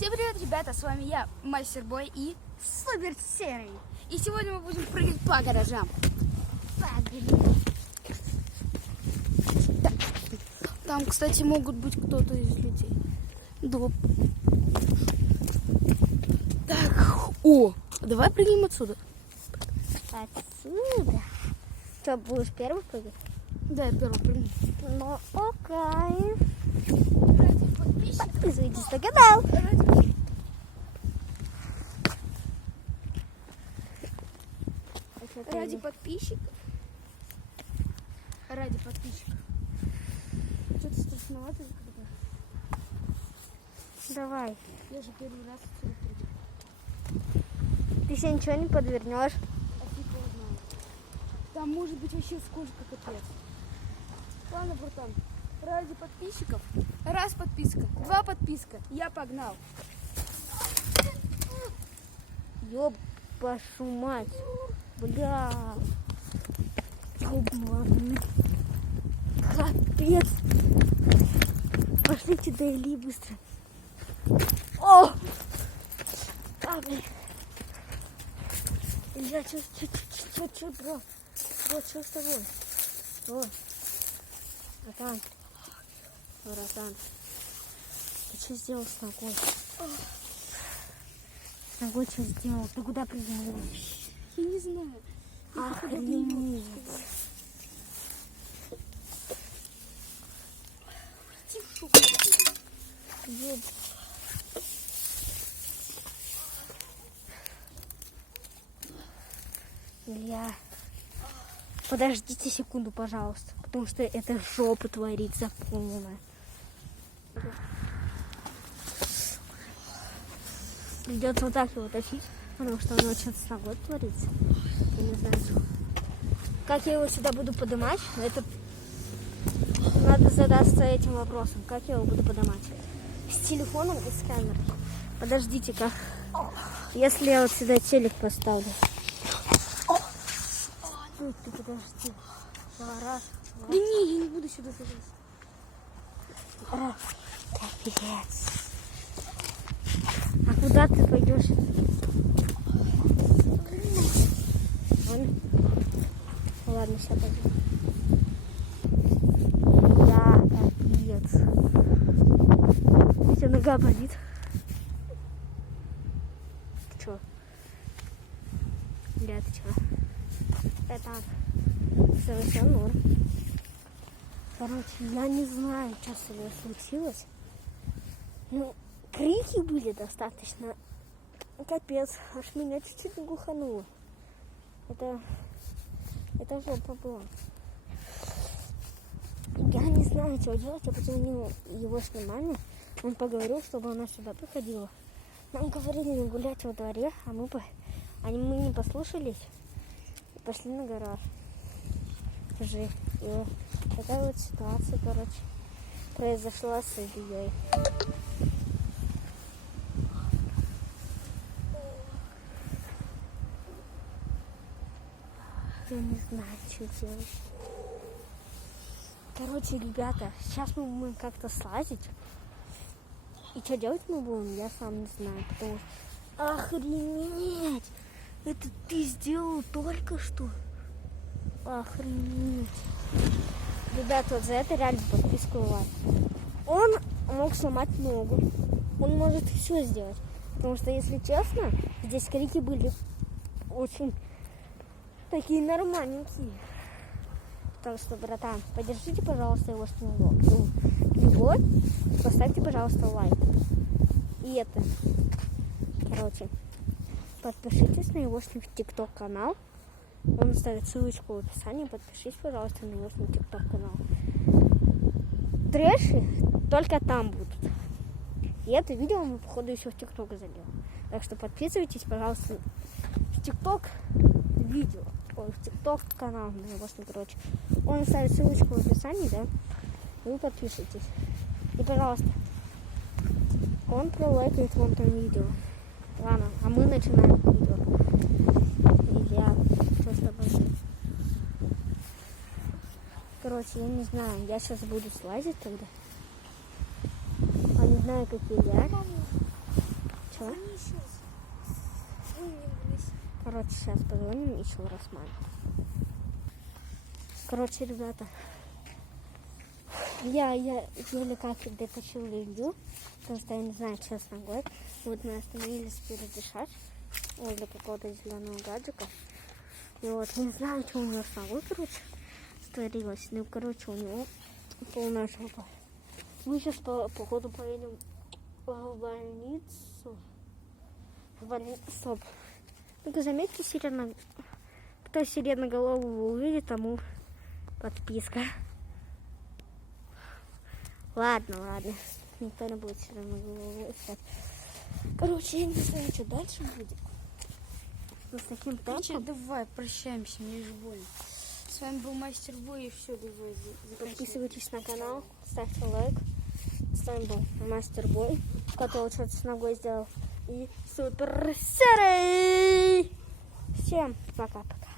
Всем привет, ребята, с вами я, Мастер Бой и Супер Серый. И сегодня мы будем прыгать по гаражам. Там, кстати, могут быть кто-то из людей. Доп. Так, давай прыгнем отсюда. Отсюда? Что, будешь первый прыгать? Да, я первый прыгну. Ну, окей. Подписывайтесь на канал. Ради подписчиков. Ради подписчиков. Что-то страшновато. Давай. Я же первый раз отсюда прыгаю. Ты себе ничего не подвернешь. А фиг его знает. Там может быть вообще сколько капец. Ладно, братан. Ради подписчиков. Раз подписка, два подписка. Я погнал. Ёб вашу мать. Бля. Ёбаный. Капец. Пошлите до Ильи быстро. О! А, блин. Илья, чё, бро? Вот, что с тобой? О, братан. Братан. Ты что сделал с ногой? С ногой что сделал? Ты куда приземлился? Я не знаю. Охренеть. Ёб. Илья, подождите секунду, пожалуйста, потому что это жопа творится полная. Придется вот так его тащить, потому что оно что-то с ногой творится. Я не знаю, что. Как я его сюда буду поднимать, это надо задаться этим вопросом. Как я его буду поднимать? С телефоном и с камерой. Подождите-ка. Если я вот сюда телек поставлю. Ты подожди. Раз. Да не, я не буду сюда залезть. Капец. А куда ты пойдешь? Вон. Ладно, сейчас пойду. Я капец. У тебя нога болит. Ты чё? Бля, ты чё? Это совершенно норм. Короче, я не знаю, что с ней случилось. Ну, крики были достаточно. Капец, аж меня чуть-чуть не глухануло. Это жопа была. Я не знаю, что делать. Я позвонила его с маме. Он поговорил, чтобы она сюда приходила. Нам говорили не гулять во дворе, а мы не послушались. Пошли на гараж. И вот такая вот ситуация, короче, произошла с Ильей. Я не знаю, что делать. Короче, ребята, сейчас мы будем как-то слазить. И что делать мы будем, я сам не знаю. Потому что... Охренеть! Это ты сделал только что? Охренеть. Ребята, вот за это реально подписку лайк. Он мог сломать ногу. Он может все сделать. Потому что, если честно, здесь крики были очень такие нормальненькие. Так что, братан, поддержите, пожалуйста, его любовь. Поставьте, пожалуйста, лайк. И это. Короче, подпишитесь на его TikTok канал. Он ставит ссылочку в описании. Подпишитесь, пожалуйста, на его TikTok канал. Трэши только там будут. И это видео мы, походу, еще в TikTok зальем. Так что подписывайтесь, пожалуйста, в TikTok видео. Ой, в TikTok канал на его, короче. Он ставит ссылочку в описании, да? Вы подпишитесь. И, пожалуйста, он пролайкает вон там видео. Ладно, а мы начинаем видео. Илья, что с тобой? Короче, я не знаю, я сейчас буду слазить тогда. А не знаю, как Илья. Чё? Они сейчас. Вымылись. Короче, сейчас позвоним еще раз маме. Короче, ребята, я еле как дотащил Илью, потому что я не знаю, честно говоря. Вот мы остановились передышать возле какого-то зеленого гаджика. И вот не знаю, что у него с ногой, короче, створилось. Ну, короче, у него полная жопа. Мы сейчас, походу, поедем в больницу. Стоп. Ну-ка, заметьте, кто сиреноголового увидит, тому подписка. Ладно. Никто не будет сиреноголового искать. Короче, я не знаю, что дальше будет. Но с таким Короче, темпом. давай, прощаемся, мне же больно. С вами был Мастер Бой, и все, давай, заканчивай. Подписывайтесь на канал, ставьте лайк. С вами был Мастер Бой, который что-то с ногой сделал. И Супер Серый! Всем пока-пока.